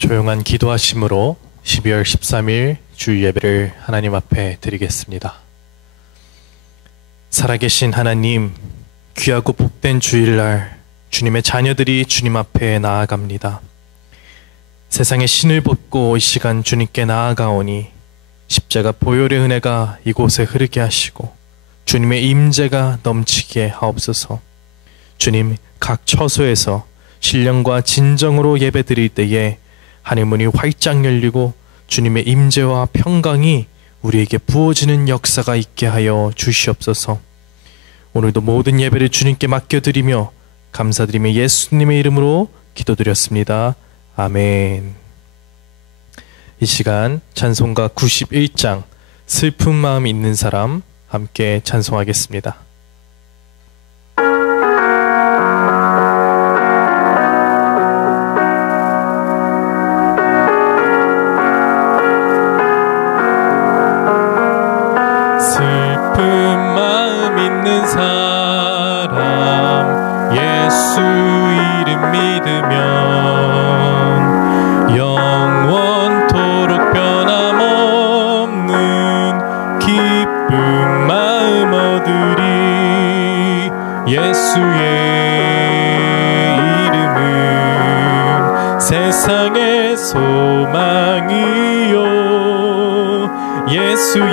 조용한 기도하심으로 12월 13일 주일 예배를 하나님 앞에 드리겠습니다. 살아계신 하나님, 귀하고 복된 주일날 주님의 자녀들이 주님 앞에 나아갑니다. 세상의 신을 벗고 이 시간 주님께 나아가오니 십자가 보혈의 은혜가 이곳에 흐르게 하시고 주님의 임재가 넘치게 하옵소서. 주님, 각 처소에서 신령과 진정으로 예배드릴 때에 하늘문이 활짝 열리고 주님의 임재와 평강이 우리에게 부어지는 역사가 있게 하여 주시옵소서. 오늘도 모든 예배를 주님께 맡겨드리며 감사드리며 예수님의 이름으로 기도드렸습니다. 아멘. 이 시간 찬송가 91장 슬픈 마음 있는 사람 함께 찬송하겠습니다. 세상의 소망이요 예수의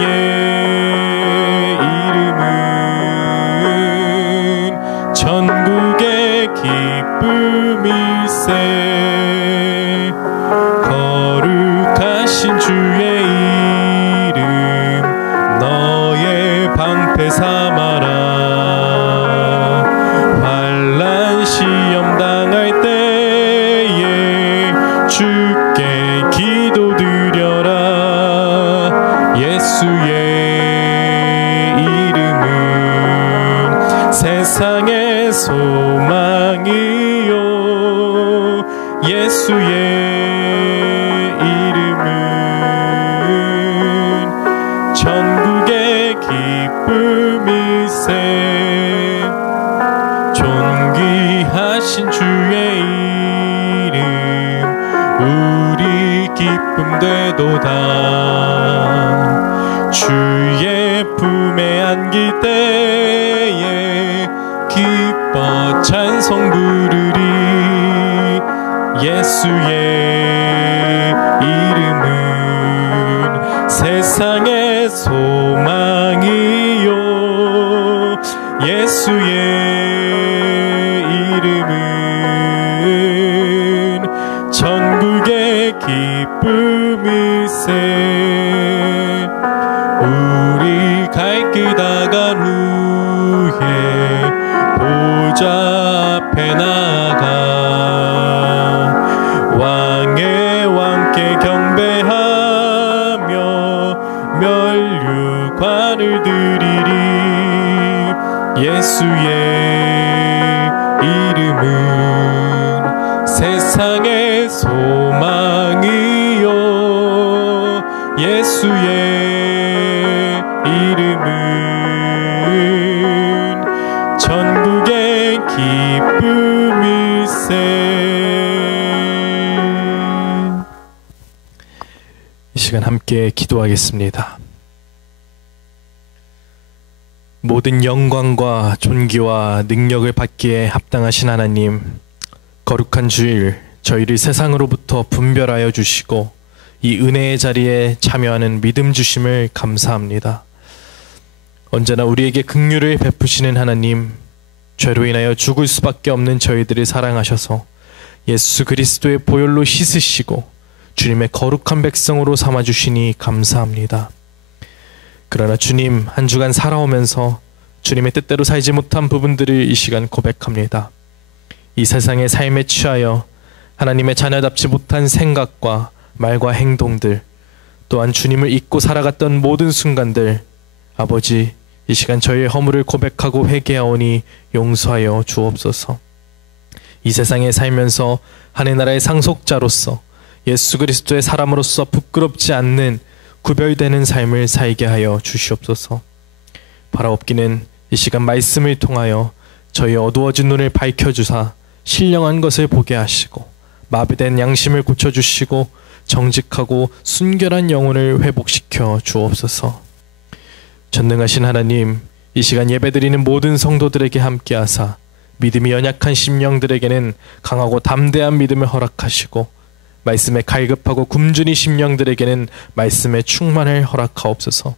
이름은 전국의 기쁨일세. 거룩하신 주의 이름 너의 방패 삼아라. 환난 시험 당할 때에 주께 기도드려라. 예수의 이름은 세상의 소망이요 예수의 이름은 전국의 기쁨일세. 존귀하신 주의 이름 우리 기쁨 되도다. 주의 품에 안길 때에 기뻐 찬송 부르리. 예수의 이름은 세상의 소망이요 예수의 이름은 전국의 기쁨일세. 우리 갈 길 다간 후에 보좌 앞에 나가 왕의 왕께 경배하며 면류관을 드리리. 예수의 이름은 세상의 소망이요 예수의 이름은 전국의 기쁨일세. 이 시간 함께 기도하겠습니다. 모든 영광과 존귀와 능력을 받기에 합당하신 하나님, 거룩한 주일 저희를 세상으로부터 분별하여 주시고 이 은혜의 자리에 참여하는 믿음 주심을 감사합니다. 언제나 우리에게 긍휼을 베푸시는 하나님, 죄로 인하여 죽을 수밖에 없는 저희들을 사랑하셔서 예수 그리스도의 보혈로 씻으시고 주님의 거룩한 백성으로 삼아주시니 감사합니다. 그러나 주님, 한 주간 살아오면서 주님의 뜻대로 살지 못한 부분들을 이 시간 고백합니다. 이 세상의 삶에 취하여 하나님의 자녀답지 못한 생각과 말과 행동들, 또한 주님을 잊고 살아갔던 모든 순간들, 아버지, 이 시간 저희의 허물을 고백하고 회개하오니 용서하여 주옵소서. 이 세상에 살면서 하늘나라의 상속자로서 예수 그리스도의 사람으로서 부끄럽지 않는 구별되는 삶을 살게 하여 주시옵소서. 바라옵기는 이 시간 말씀을 통하여 저희 어두워진 눈을 밝혀주사 신령한 것을 보게 하시고 마비된 양심을 고쳐주시고 정직하고 순결한 영혼을 회복시켜 주옵소서. 전능하신 하나님, 이 시간 예배드리는 모든 성도들에게 함께하사 믿음이 연약한 심령들에게는 강하고 담대한 믿음을 허락하시고 말씀에 갈급하고 굶주린 심령들에게는 말씀의 충만을 허락하옵소서.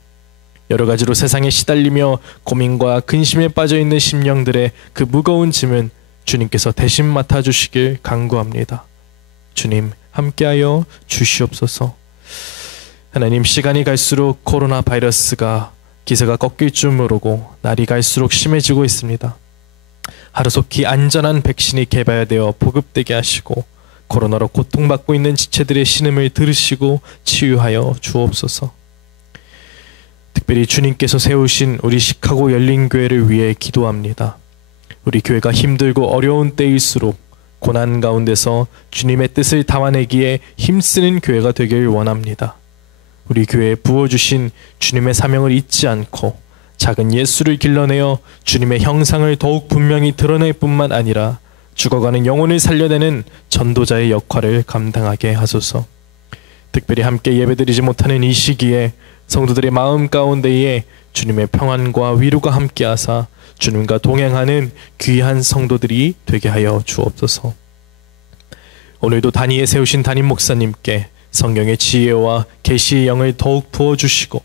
여러 가지로 세상에 시달리며 고민과 근심에 빠져있는 심령들의 그 무거운 짐은 주님께서 대신 맡아주시길 간구합니다. 주님 함께하여 주시옵소서. 하나님, 시간이 갈수록 코로나 바이러스가 기세가 꺾일 줄 모르고 날이 갈수록 심해지고 있습니다. 하루속히 안전한 백신이 개발되어 보급되게 하시고 코로나로 고통받고 있는 지체들의 신음을 들으시고 치유하여 주옵소서. 특별히 주님께서 세우신 우리 시카고 열린교회를 위해 기도합니다. 우리 교회가 힘들고 어려운 때일수록 고난 가운데서 주님의 뜻을 담아내기에 힘쓰는 교회가 되길 원합니다. 우리 교회에 부어주신 주님의 사명을 잊지 않고 작은 예수를 길러내어 주님의 형상을 더욱 분명히 드러낼 뿐만 아니라 죽어가는 영혼을 살려내는 전도자의 역할을 감당하게 하소서. 특별히 함께 예배드리지 못하는 이 시기에 성도들의 마음 가운데에 주님의 평안과 위로가 함께하사 주님과 동행하는 귀한 성도들이 되게 하여 주옵소서. 오늘도 단위에 세우신 담임 목사님께 성경의 지혜와 계시의 영을 더욱 부어주시고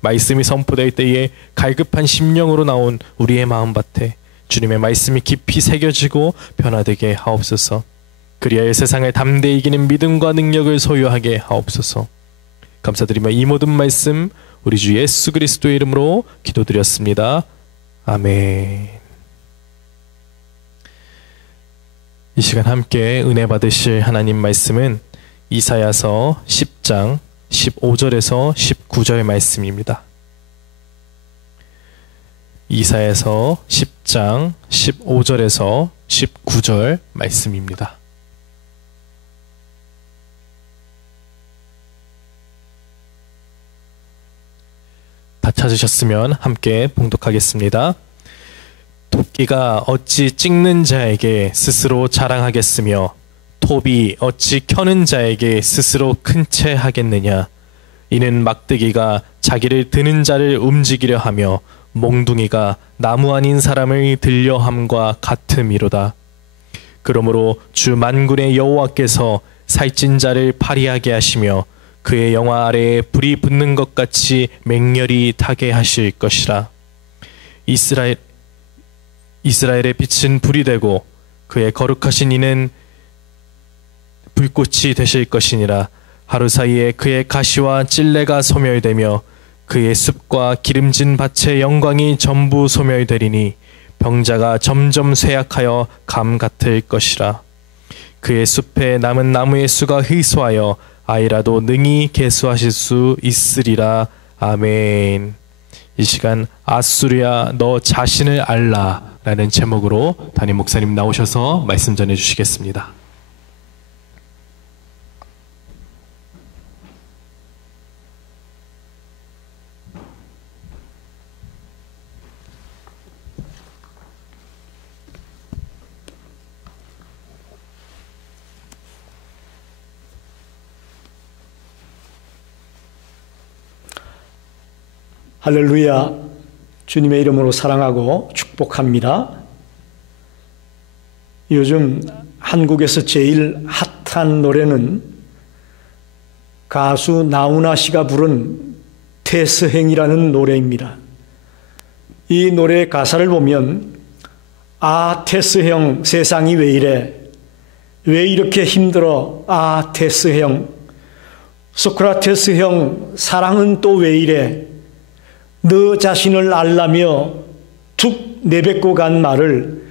말씀이 선포될 때에 갈급한 심령으로 나온 우리의 마음밭에 주님의 말씀이 깊이 새겨지고 변화되게 하옵소서. 그리하여 세상을 담대히 이기는 믿음과 능력을 소유하게 하옵소서. 감사드리며 이 모든 말씀 우리 주 예수 그리스도의 이름으로 기도드렸습니다. 아멘. 이 시간 함께 은혜 받으실 하나님 말씀은 이사야서 10장 15절에서 19절 말씀입니다. 이사야서 10장 15절에서 19절 말씀입니다. 다 찾으셨으면 함께 봉독하겠습니다. 토끼가 어찌 찍는 자에게 스스로 자랑하겠으며 톱이 어찌 켜는 자에게 스스로 큰 채 하겠느냐. 이는 막대기가 자기를 드는 자를 움직이려 하며 몽둥이가 나무 아닌 사람을 들려함과 같음이로다. 그러므로 주 만군의 여호와께서 살찐 자를 파리하게 하시며 그의 영화 아래에 불이 붙는 것 같이 맹렬히 타게 하실 것이라. 이스라엘의 빛은 불이 되고 그의 거룩하신 이는 불꽃이 되실 것이니라. 하루 사이에 그의 가시와 찔레가 소멸되며 그의 숲과 기름진 밭의 영광이 전부 소멸되리니 병자가 점점 쇠약하여 감 같을 것이라. 그의 숲에 남은 나무의 수가 희소하여 아이라도 능히 계수하실 수 있으리라. 아멘. 이 시간 아수르야 너 자신을 알라 라는 제목으로 담임 목사님 나오셔서 말씀 전해 주시겠습니다. 할렐루야. 주님의 이름으로 사랑하고 축복합니다. 요즘 한국에서 제일 핫한 노래는 가수 나훈아 씨가 부른 태스행이라는 노래입니다. 이 노래의 가사를 보면 아 태스형 세상이 왜 이래, 왜 이렇게 힘들어, 아 태스형, 소크라테스 형 사랑은 또 왜 이래, 너 자신을 알라며 툭 내뱉고 간 말을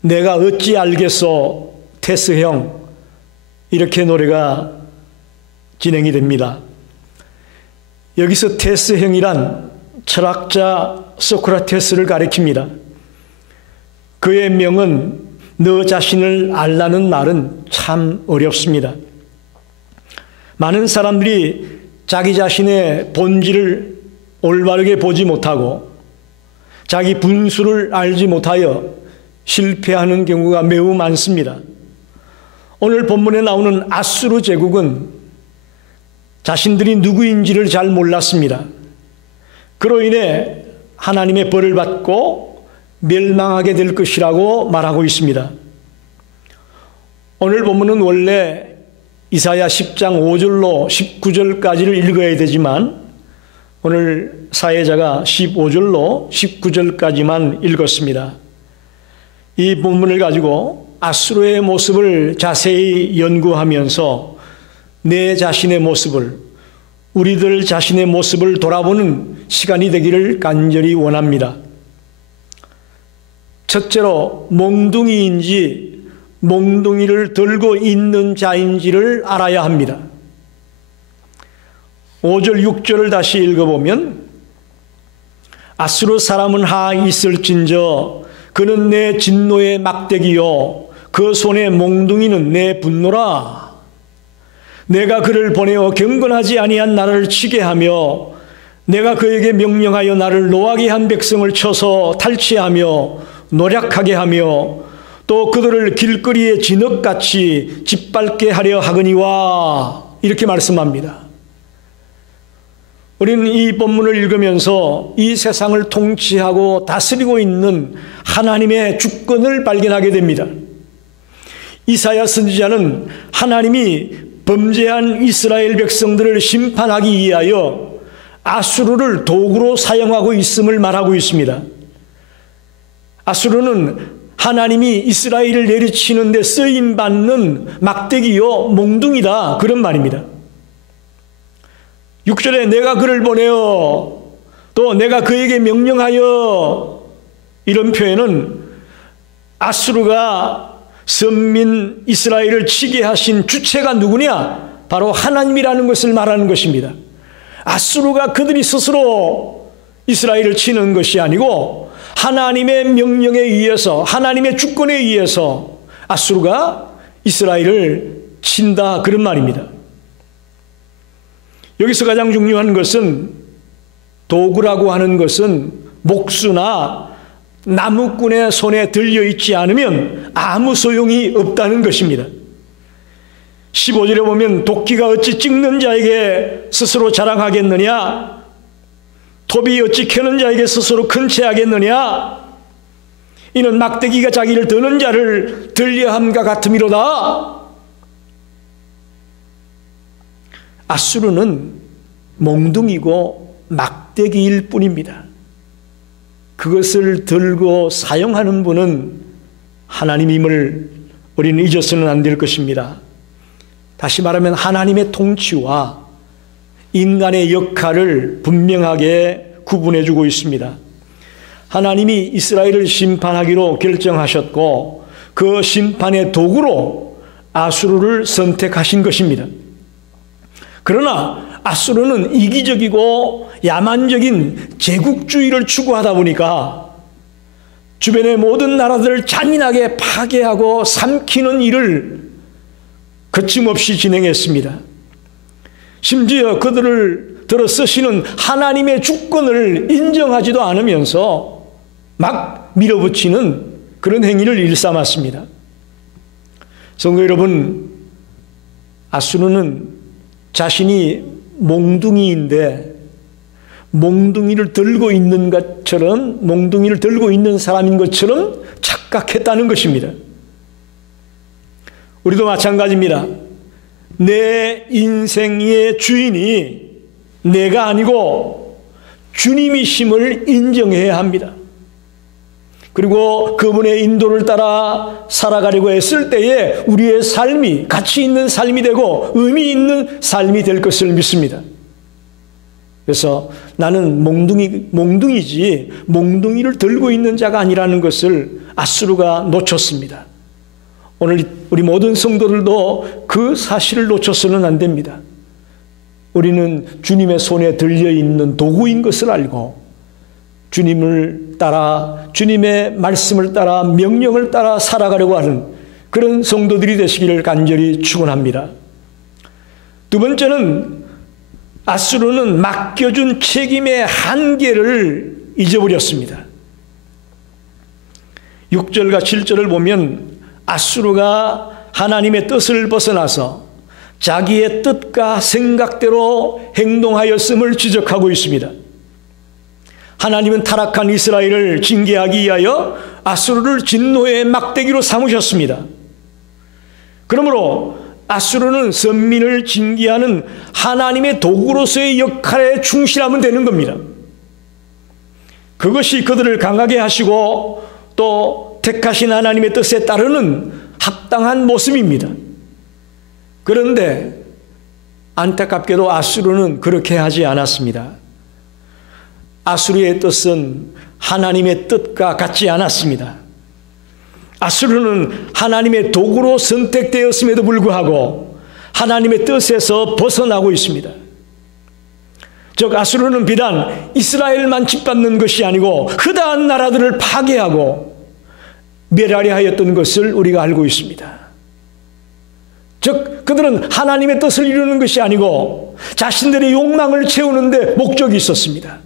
내가 어찌 알겠소 테스 형. 이렇게 노래가 진행이 됩니다. 여기서 테스 형이란 철학자 소크라테스를 가리킵니다. 그의 명은 너 자신을 알라는 말은 참 어렵습니다. 많은 사람들이 자기 자신의 본질을 올바르게 보지 못하고 자기 분수를 알지 못하여 실패하는 경우가 매우 많습니다. 오늘 본문에 나오는 아수르 제국은 자신들이 누구인지를 잘 몰랐습니다. 그로 인해 하나님의 벌을 받고 멸망하게 될 것이라고 말하고 있습니다. 오늘 본문은 원래 이사야 10장 5절로 19절까지를 읽어야 되지만 오늘 사회자가 15절로 19절까지만 읽었습니다. 이 본문을 가지고 아수르의 모습을 자세히 연구하면서 내 자신의 모습을, 우리들 자신의 모습을 돌아보는 시간이 되기를 간절히 원합니다. 첫째로 몽둥이인지 몽둥이를 들고 있는 자인지를 알아야 합니다. 5절 6절을 다시 읽어보면 아수르 사람은 하 있을진저 그는 내 진노의 막대기요 그 손의 몽둥이는 내 분노라. 내가 그를 보내어 경건하지 아니한 나를 치게 하며 내가 그에게 명령하여 나를 노하게 한 백성을 쳐서 탈취하며 노략하게 하며 또 그들을 길거리에 진흙같이 짓밟게 하려 하거니와. 이렇게 말씀합니다. 우리는 이 본문을 읽으면서 이 세상을 통치하고 다스리고 있는 하나님의 주권을 발견하게 됩니다. 이사야 선지자는 하나님이 범죄한 이스라엘 백성들을 심판하기 위하여 아수르를 도구로 사용하고 있음을 말하고 있습니다. 아수르는 하나님이 이스라엘을 내리치는 데 쓰임받는 막대기요 몽둥이다, 그런 말입니다. 6절에 내가 그를 보내어 또 내가 그에게 명령하여, 이런 표현은 아수르가 선민 이스라엘을 치게 하신 주체가 누구냐? 바로 하나님이라는 것을 말하는 것입니다. 아수르가 그들이 스스로 이스라엘을 치는 것이 아니고 하나님의 명령에 의해서, 하나님의 주권에 의해서 아수르가 이스라엘을 친다, 그런 말입니다. 여기서 가장 중요한 것은, 도구라고 하는 것은 목수나 나무꾼의 손에 들려있지 않으면 아무 소용이 없다는 것입니다. 15절에 보면 도끼가 어찌 찍는 자에게 스스로 자랑하겠느냐? 톱이 어찌 캐는 자에게 스스로 큰 체하겠느냐? 이는 막대기가 자기를 드는 자를 들려함과 같음이로다. 아수르는 몽둥이고 막대기일 뿐입니다. 그것을 들고 사용하는 분은 하나님임을 우리는 잊어서는 안 될 것입니다. 다시 말하면 하나님의 통치와 인간의 역할을 분명하게 구분해 주고 있습니다. 하나님이 이스라엘을 심판하기로 결정하셨고 그 심판의 도구로 아수르를 선택하신 것입니다. 그러나 아수르는 이기적이고 야만적인 제국주의를 추구하다 보니까 주변의 모든 나라들을 잔인하게 파괴하고 삼키는 일을 거침없이 진행했습니다. 심지어 그들을 들어 쓰시는 하나님의 주권을 인정하지도 않으면서 막 밀어붙이는 그런 행위를 일삼았습니다. 성도 여러분, 아수르는 자신이 몽둥이인데 몽둥이를 들고 있는 것처럼, 몽둥이를 들고 있는 사람인 것처럼 착각했다는 것입니다. 우리도 마찬가지입니다. 내 인생의 주인이 내가 아니고 주님이심을 인정해야 합니다. 그리고 그분의 인도를 따라 살아가려고 했을 때에 우리의 삶이 가치 있는 삶이 되고 의미 있는 삶이 될 것을 믿습니다. 그래서 나는 몽둥이지 몽둥이를 들고 있는 자가 아니라는 것을 아수르가 놓쳤습니다. 오늘 우리 모든 성도들도 그 사실을 놓쳐서는 안 됩니다. 우리는 주님의 손에 들려있는 도구인 것을 알고 주님을 따라, 주님의 말씀을 따라, 명령을 따라 살아가려고 하는 그런 성도들이 되시기를 간절히 축원합니다. 두 번째는 아수르는 맡겨준 책임의 한계를 잊어버렸습니다. 6절과 7절을 보면 아수르가 하나님의 뜻을 벗어나서 자기의 뜻과 생각대로 행동하였음을 지적하고 있습니다. 하나님은 타락한 이스라엘을 징계하기 위하여 아수르를 진노의 막대기로 삼으셨습니다. 그러므로 아수르는 선민을 징계하는 하나님의 도구로서의 역할에 충실하면 되는 겁니다. 그것이 그들을 강하게 하시고 또 택하신 하나님의 뜻에 따르는 합당한 모습입니다. 그런데 안타깝게도 아수르는 그렇게 하지 않았습니다. 아수르의 뜻은 하나님의 뜻과 같지 않았습니다. 아수르는 하나님의 도구로 선택되었음에도 불구하고 하나님의 뜻에서 벗어나고 있습니다. 즉 아수르는 비단 이스라엘만 짓밟는 것이 아니고 흐다한 나라들을 파괴하고 멸하려 하였던 것을 우리가 알고 있습니다. 즉 그들은 하나님의 뜻을 이루는 것이 아니고 자신들의 욕망을 채우는 데 목적이 있었습니다.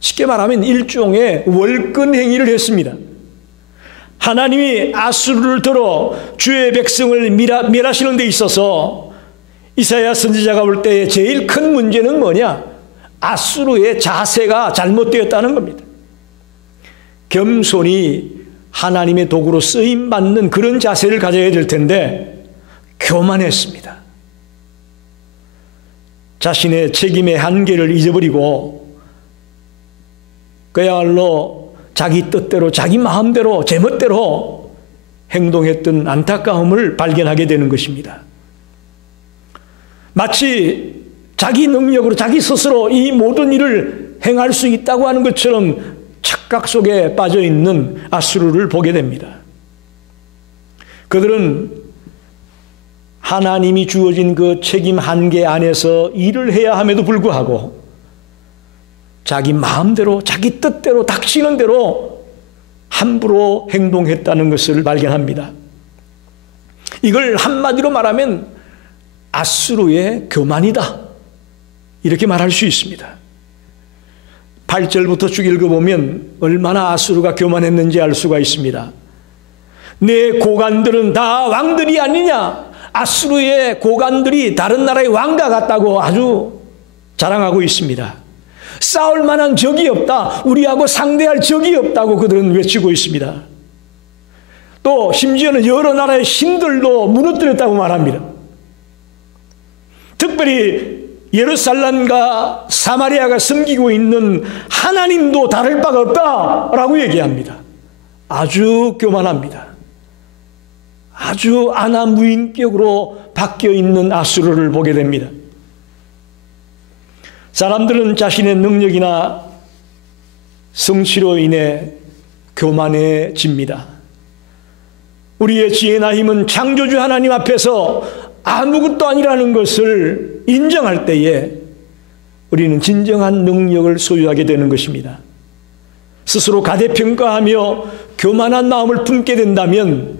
쉽게 말하면 일종의 월권 행위를 했습니다. 하나님이 아수르를 들어 주의 백성을 멸하시는 데 있어서 이사야 선지자가 볼 때의 제일 큰 문제는 뭐냐? 아수르의 자세가 잘못되었다는 겁니다. 겸손히 하나님의 도구로 쓰임받는 그런 자세를 가져야 될 텐데 교만했습니다. 자신의 책임의 한계를 잊어버리고 그야말로 자기 뜻대로 자기 마음대로 제멋대로 행동했던 안타까움을 발견하게 되는 것입니다. 마치 자기 능력으로 자기 스스로 이 모든 일을 행할 수 있다고 하는 것처럼 착각 속에 빠져 있는 아수르를 보게 됩니다. 그들은 하나님이 주어진 그 책임 한계 안에서 일을 해야 함에도 불구하고 자기 마음대로 자기 뜻대로 닥치는 대로 함부로 행동했다는 것을 발견합니다. 이걸 한마디로 말하면 아수르의 교만이다 이렇게 말할 수 있습니다. 8절부터 쭉 읽어보면 얼마나 아수르가 교만했는지 알 수가 있습니다. 내 고관들은 다 왕들이 아니냐? 아수르의 고관들이 다른 나라의 왕과 같다고 아주 자랑하고 있습니다. 싸울 만한 적이 없다. 우리하고 상대할 적이 없다고 그들은 외치고 있습니다. 또 심지어는 여러 나라의 신들도 무너뜨렸다고 말합니다. 특별히 예루살렘과 사마리아가 섬기고 있는 하나님도 다를 바가 없다라고 얘기합니다. 아주 교만합니다. 아주 아나무인격으로 바뀌어 있는 아수르를 보게 됩니다. 사람들은 자신의 능력이나 성취로 인해 교만해집니다. 우리의 지혜나 힘은 창조주 하나님 앞에서 아무것도 아니라는 것을 인정할 때에 우리는 진정한 능력을 소유하게 되는 것입니다. 스스로 가대평가하며 교만한 마음을 품게 된다면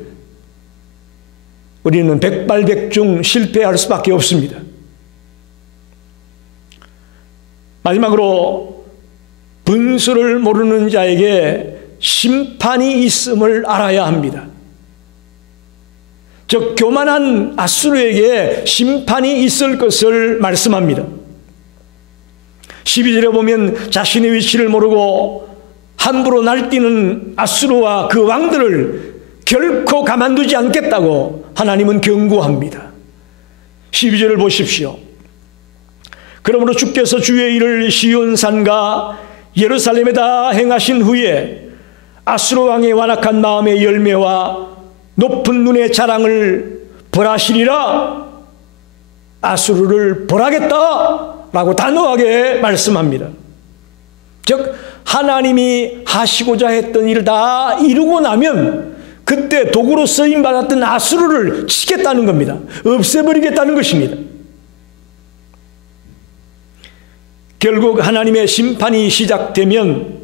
우리는 백발백중 실패할 수밖에 없습니다. 마지막으로 분수를 모르는 자에게 심판이 있음을 알아야 합니다. 즉 교만한 아수르에게 심판이 있을 것을 말씀합니다. 12절에 보면 자신의 위치를 모르고 함부로 날뛰는 아수르와 그 왕들을 결코 가만두지 않겠다고 하나님은 경고합니다. 12절을 보십시오. 그러므로 주께서 주의 일을 시온산과 예루살렘에다 행하신 후에 아수르 왕의 완악한 마음의 열매와 높은 눈의 자랑을 벌하시리라. 아수르를 벌하겠다라고 단호하게 말씀합니다. 즉 하나님이 하시고자 했던 일을 다 이루고 나면 그때 도구로 쓰임받았던 아수르를 치겠다는 겁니다. 없애버리겠다는 것입니다. 결국 하나님의 심판이 시작되면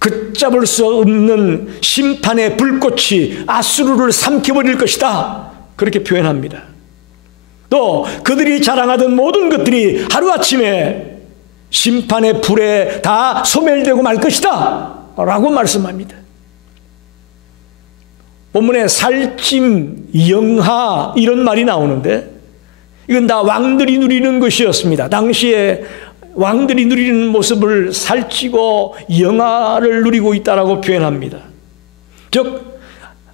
걷잡을 수 없는 심판의 불꽃이 아수르를 삼켜버릴 것이다. 그렇게 표현합니다. 또 그들이 자랑하던 모든 것들이 하루아침에 심판의 불에 다 소멸되고 말 것이다 라고 말씀합니다. 본문에 살찜, 영하 이런 말이 나오는데 이건 다 왕들이 누리는 것이었습니다. 당시에 왕들이 누리는 모습을 살찌고 영하를 누리고 있다라고 표현합니다. 즉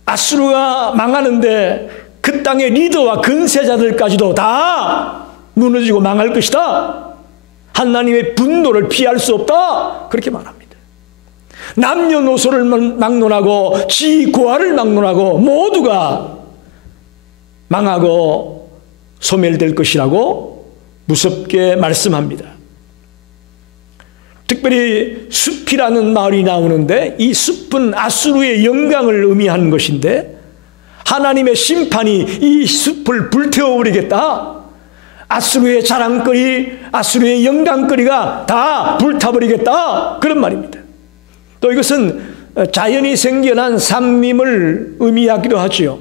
아수르가 망하는데 그 땅의 리더와 근세자들까지도 다 무너지고 망할 것이다. 하나님의 분노를 피할 수 없다. 그렇게 말합니다. 남녀노소를 막론하고 지고아를 막론하고 모두가 망하고 소멸될 것이라고 무섭게 말씀합니다. 특별히 숲이라는 말이 나오는데 이 숲은 아수르의 영광을 의미하는 것인데 하나님의 심판이 이 숲을 불태워버리겠다. 아수르의 자랑거리, 아수르의 영광거리가 다 불타버리겠다. 그런 말입니다. 또 이것은 자연이 생겨난 산림을 의미하기도 하지요.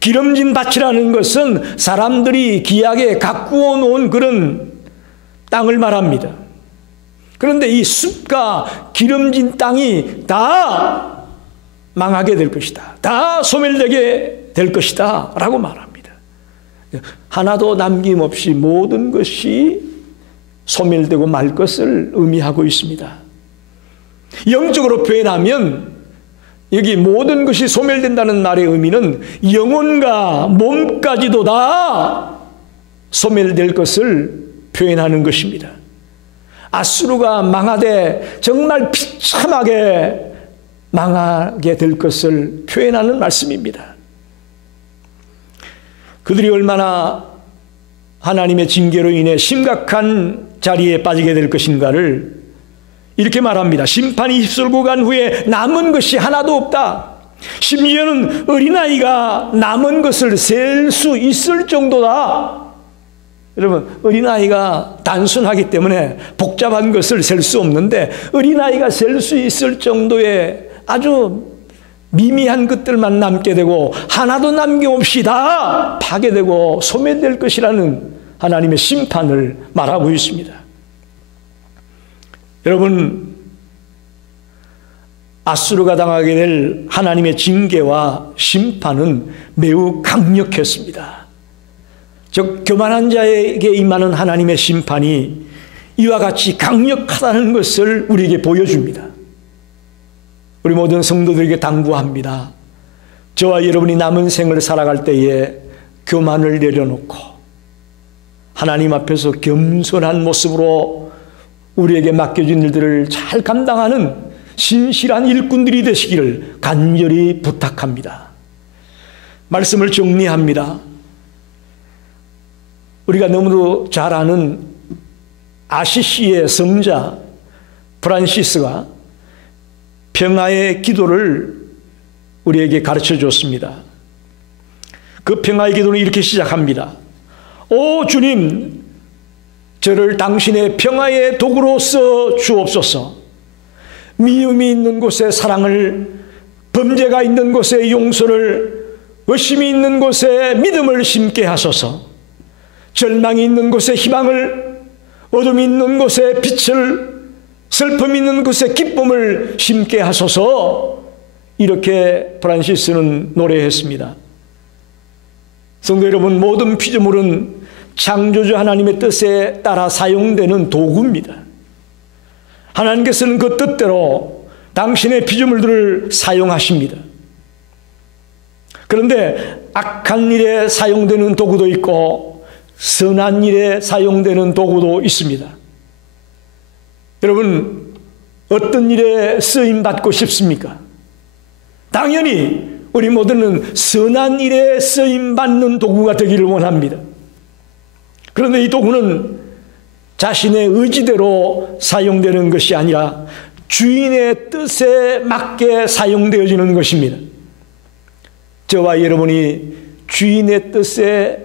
기름진 밭이라는 것은 사람들이 귀하게 가꾸어 놓은 그런 땅을 말합니다. 그런데 이 숲과 기름진 땅이 다 망하게 될 것이다. 다 소멸되게 될 것이다. 라고 말합니다. 하나도 남김없이 모든 것이 소멸되고 말 것을 의미하고 있습니다. 영적으로 표현하면 여기 모든 것이 소멸된다는 말의 의미는 영혼과 몸까지도 다 소멸될 것을 표현하는 것입니다. 아수르가 망하되 정말 비참하게 망하게 될 것을 표현하는 말씀입니다. 그들이 얼마나 하나님의 징계로 인해 심각한 자리에 빠지게 될 것인가를 이렇게 말합니다. 심판이 휩쓸고 간 후에 남은 것이 하나도 없다. 심지어는 어린아이가 남은 것을 셀 수 있을 정도다. 여러분, 어린아이가 단순하기 때문에 복잡한 것을 셀 수 없는데 어린아이가 셀 수 있을 정도의 아주 미미한 것들만 남게 되고 하나도 남김없이 다 파괴되고 소멸될 것이라는 하나님의 심판을 말하고 있습니다. 여러분, 아수르가 당하게 될 하나님의 징계와 심판은 매우 강력했습니다. 즉 교만한 자에게 임하는 하나님의 심판이 이와 같이 강력하다는 것을 우리에게 보여줍니다. 우리 모든 성도들에게 당부합니다. 저와 여러분이 남은 생을 살아갈 때에 교만을 내려놓고 하나님 앞에서 겸손한 모습으로 우리에게 맡겨진 일들을 잘 감당하는 신실한 일꾼들이 되시기를 간절히 부탁합니다. 말씀을 정리합니다. 우리가 너무도 잘 아는 아시시의 성자 프란시스가 평화의 기도를 우리에게 가르쳐 줬습니다. 그 평화의 기도는 이렇게 시작합니다. 오 주님, 저를 당신의 평화의 도구로 써 주옵소서. 미움이 있는 곳에 사랑을, 범죄가 있는 곳에 용서를, 의심이 있는 곳에 믿음을 심게 하소서. 절망이 있는 곳에 희망을, 어둠이 있는 곳에 빛을, 슬픔이 있는 곳에 기쁨을 심게 하소서. 이렇게 프란시스는 노래했습니다. 성도 여러분, 모든 피조물은 창조주 하나님의 뜻에 따라 사용되는 도구입니다. 하나님께서는 그 뜻대로 당신의 피조물들을 사용하십니다. 그런데 악한 일에 사용되는 도구도 있고 선한 일에 사용되는 도구도 있습니다. 여러분, 어떤 일에 쓰임받고 싶습니까? 당연히 우리 모두는 선한 일에 쓰임받는 도구가 되기를 원합니다. 그런데 이 도구는 자신의 의지대로 사용되는 것이 아니라 주인의 뜻에 맞게 사용되어지는 것입니다. 저와 여러분이 주인의 뜻에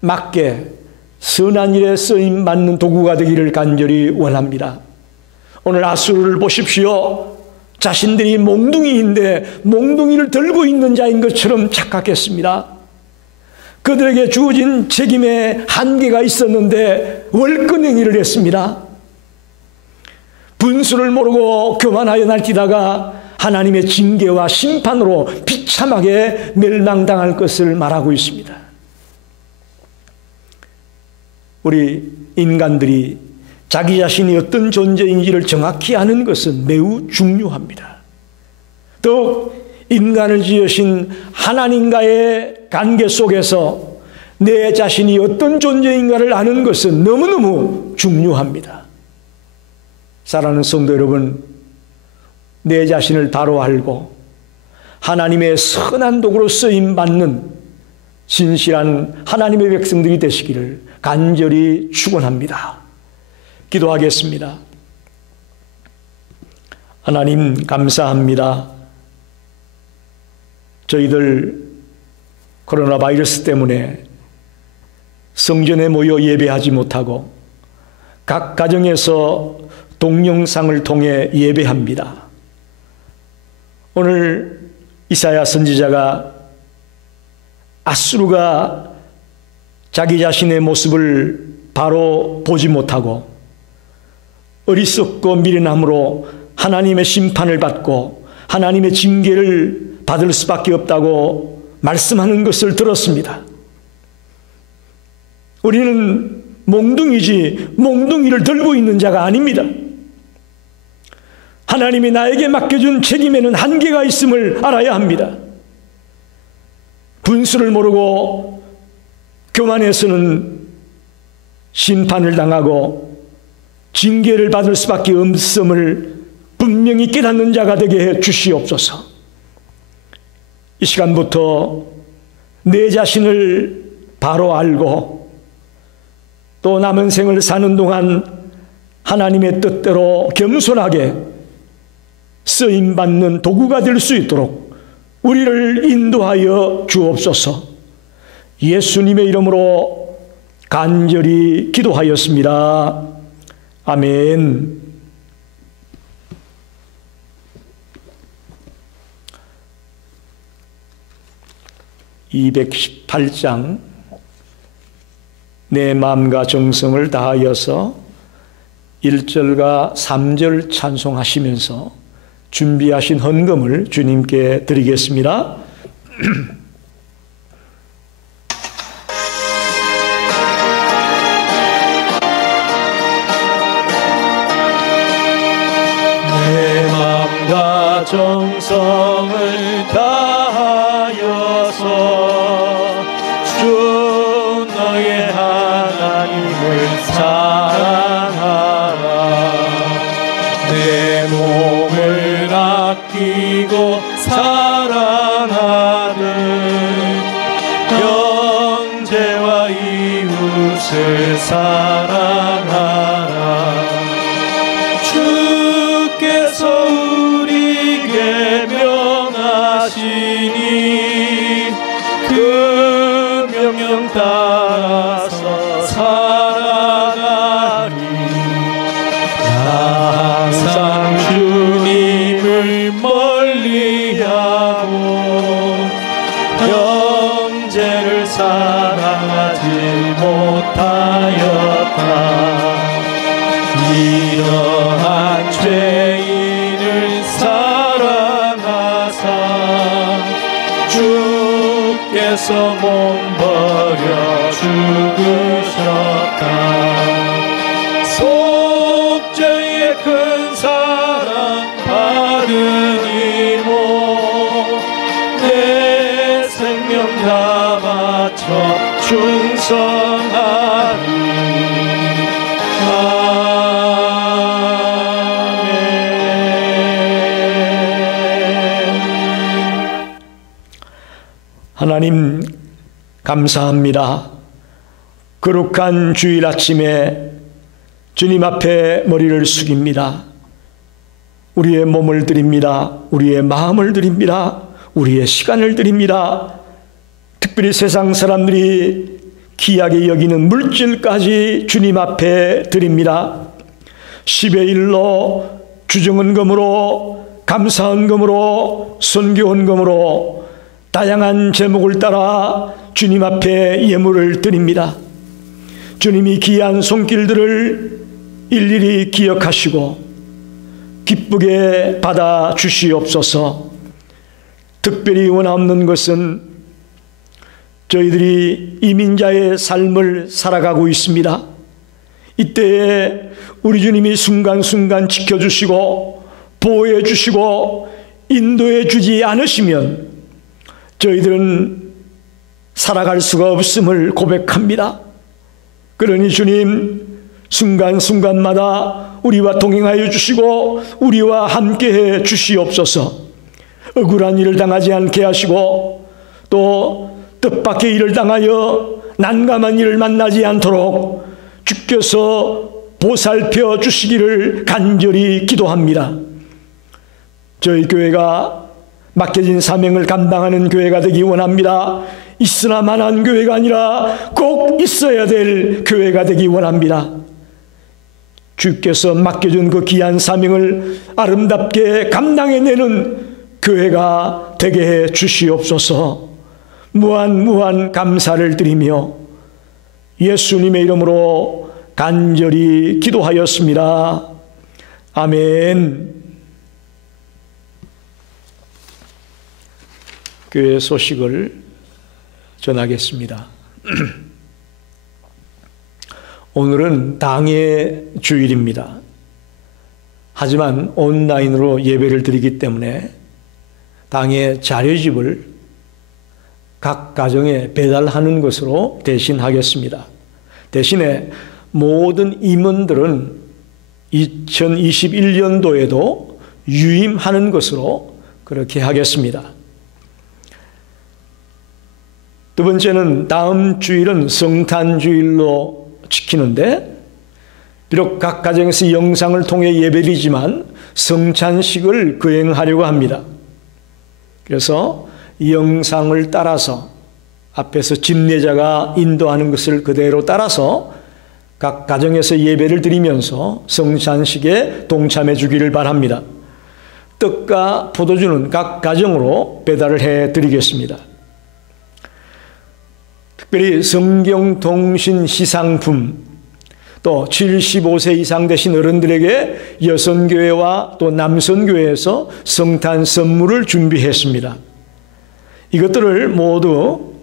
맞게 선한 일에 쓰임받는 도구가 되기를 간절히 원합니다. 오늘 아수르를 보십시오. 자신들이 몽둥이인데 몽둥이를 들고 있는 자인 것처럼 착각했습니다. 그들에게 주어진 책임에 한계가 있었는데 월권행위를 했습니다. 분수를 모르고 교만하여 날뛰다가 하나님의 징계와 심판으로 비참하게 멸망당할 것을 말하고 있습니다. 우리 인간들이 자기 자신이 어떤 존재인지를 정확히 아는 것은 매우 중요합니다. 또 인간을 지으신 하나님과의 관계 속에서 내 자신이 어떤 존재인가를 아는 것은 너무너무 중요합니다. 사랑하는 성도 여러분, 내 자신을 바로 알고 하나님의 선한 도구로 쓰임받는 진실한 하나님의 백성들이 되시기를 간절히 축원합니다. 기도하겠습니다. 하나님 감사합니다. 저희들 코로나 바이러스 때문에 성전에 모여 예배하지 못하고 각 가정에서 동영상을 통해 예배합니다. 오늘 이사야 선지자가 아수르가 자기 자신의 모습을 바로 보지 못하고 어리석고 미련함으로 하나님의 심판을 받고 하나님의 징계를 받을 수밖에 없다고 말씀하는 것을 들었습니다. 우리는 몽둥이지 몽둥이를 들고 있는 자가 아닙니다. 하나님이 나에게 맡겨준 책임에는 한계가 있음을 알아야 합니다. 분수를 모르고 교만해서는 심판을 당하고 징계를 받을 수밖에 없음을 분명히 깨닫는 자가 되게 해 주시옵소서. 이 시간부터 내 자신을 바로 알고 또 남은 생을 사는 동안 하나님의 뜻대로 겸손하게 쓰임받는 도구가 될 수 있도록 우리를 인도하여 주옵소서. 예수님의 이름으로 간절히 기도하였습니다. 아멘. (218장) 내 마음과 정성을 다하여서 1절과 3절 찬송하시면서 준비하신 헌금을 주님께 드리겠습니다. 내 마음과 정성을 다하여서 주 너의 하나님을 사랑하라. 내 몸을 아끼고 사랑하는 형제와 이웃을 사랑하라. 주께서 우리에게 명하시니 그 명령 따라서 살아가리. 나 항상 주님을 멀리하고 형제를 사랑하지 못하였다. 이러한 죄인을 사랑하사 주께서 몸버려 죽으셨다. 속죄의 큰 사랑 받으니모 내 생명 다 바쳐 충성하리. 하나님 감사합니다. 거룩한 주일 아침에 주님 앞에 머리를 숙입니다. 우리의 몸을 드립니다. 우리의 마음을 드립니다. 우리의 시간을 드립니다. 특별히 세상 사람들이 귀하게 여기는 물질까지 주님 앞에 드립니다. 10의 1로 주정헌금으로 감사헌금으로 선교헌금으로 다양한 제목을 따라 주님 앞에 예물을 드립니다. 주님이 귀한 손길들을 일일이 기억하시고 기쁘게 받아 주시옵소서. 특별히 원하는 것은 저희들이 이민자의 삶을 살아가고 있습니다. 이때에 우리 주님이 순간순간 지켜주시고 보호해 주시고 인도해 주지 않으시면 저희들은 살아갈 수가 없음을 고백합니다. 그러니 주님, 순간순간마다 우리와 동행하여 주시고 우리와 함께해 주시옵소서. 억울한 일을 당하지 않게 하시고 또 뜻밖의 일을 당하여 난감한 일을 만나지 않도록 주께서 보살펴 주시기를 간절히 기도합니다. 저희 교회가 맡겨진 사명을 감당하는 교회가 되기 원합니다. 있으나마난 교회가 아니라 꼭 있어야 될 교회가 되기 원합니다. 주께서 맡겨준 그 귀한 사명을 아름답게 감당해내는 교회가 되게 해 주시옵소서. 무한 감사를 드리며 예수님의 이름으로 간절히 기도하였습니다. 아멘. 교회 소식을 전하겠습니다. 오늘은 당의 주일입니다. 하지만 온라인으로 예배를 드리기 때문에 당의 자료집을 각 가정에 배달하는 것으로 대신하겠습니다. 대신에 모든 임원들은 2021년도에도 유임하는 것으로 그렇게 하겠습니다. 두 번째는 다음 주일은 성탄주일로 지키는데 비록 각 가정에서 영상을 통해 예배드리지만 성찬식을 거행하려고 합니다. 그래서 영상을 따라서 앞에서 집례자가 인도하는 것을 그대로 따라서 각 가정에서 예배를 드리면서 성찬식에 동참해 주기를 바랍니다. 떡과 포도주는 각 가정으로 배달을 해드리겠습니다. 특별히 성경통신 시상품, 또 75세 이상 되신 어른들에게 여성교회와 또 남성교회에서 성탄 선물을 준비했습니다. 이것들을 모두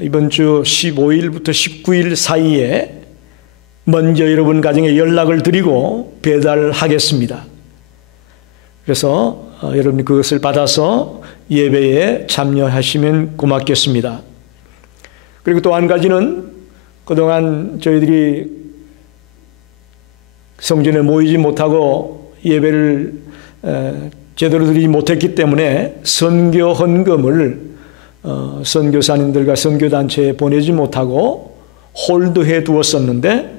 이번 주 15일부터 19일 사이에 먼저 여러분 가정에 연락을 드리고 배달하겠습니다. 그래서 여러분이 그것을 받아서 예배에 참여하시면 고맙겠습니다. 그리고 또 한 가지는 그동안 저희들이 성전에 모이지 못하고 예배를 제대로 드리지 못했기 때문에 선교 헌금을 선교사님들과 선교단체에 보내지 못하고 홀드해 두었었는데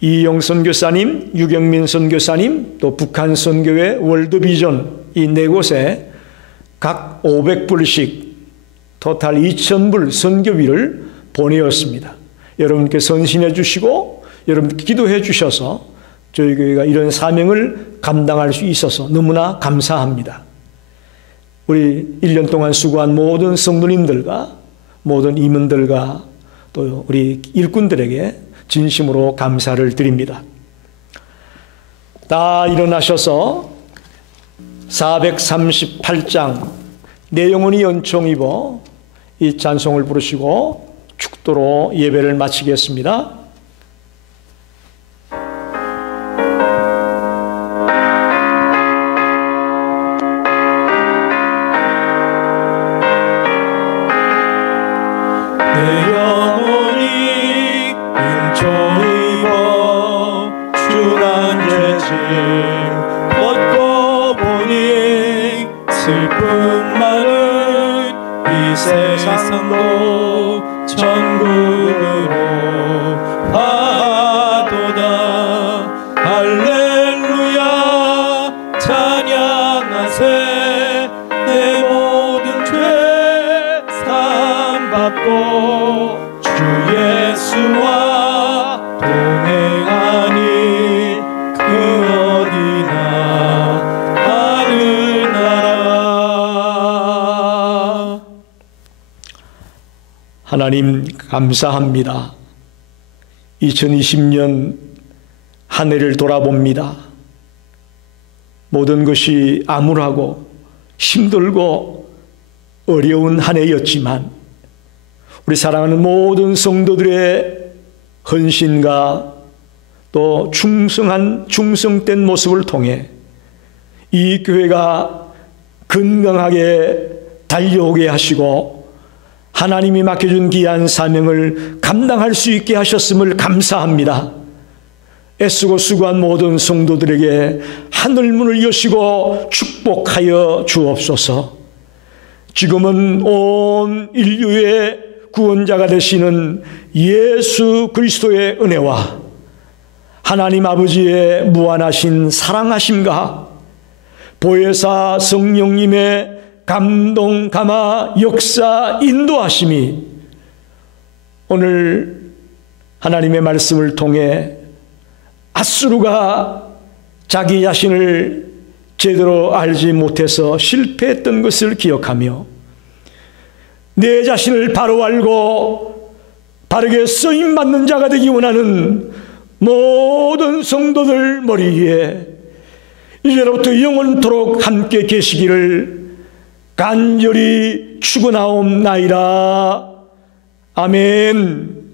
이용 선교사님, 유경민 선교사님, 또 북한 선교회, 월드비전 이 네 곳에 각 500불씩 토탈 2,000불 선교비를 보내었습니다. 여러분께 선신해 주시고 여러분께 기도해 주셔서 저희 교회가 이런 사명을 감당할 수 있어서 너무나 감사합니다. 우리 1년 동안 수고한 모든 성도님들과 모든 임원들과 또 우리 일꾼들에게 진심으로 감사를 드립니다. 다 일어나셔서 438장 내 영혼이 연총 입어 이 찬송을 부르시고 축도로 예배를 마치겠습니다. 내 영혼이 은총 입어 주난 죄짐 벗고 보니 슬픔 많은 이 세상도 천국으로 가도다. 할렐루야 찬양하세. 내 모든 죄 사함받고 주 예수와 동행하니 그 어디나 하늘나라. 하나님 감사합니다. 2020년 한 해를 돌아봅니다. 모든 것이 암울하고 힘들고 어려운 한 해였지만 우리 사랑하는 모든 성도들의 헌신과 또 충성된 모습을 통해 이 교회가 건강하게 달려오게 하시고 하나님이 맡겨준 귀한 사명을 감당할 수 있게 하셨음을 감사합니다. 애쓰고 수고한 모든 성도들에게 하늘문을 여시고 축복하여 주옵소서. 지금은 온 인류의 구원자가 되시는 예수 그리스도의 은혜와 하나님 아버지의 무한하신 사랑하심과 보혜사 성령님의 감동, 감화, 역사, 인도하심이 오늘 하나님의 말씀을 통해 앗수르가 자기 자신을 제대로 알지 못해서 실패했던 것을 기억하며 내 자신을 바로 알고 바르게 쓰임받는 자가 되기 원하는 모든 성도들 머리 위에 이제로부터 영원토록 함께 계시기를 간절히 축원하옵나이다. 아멘.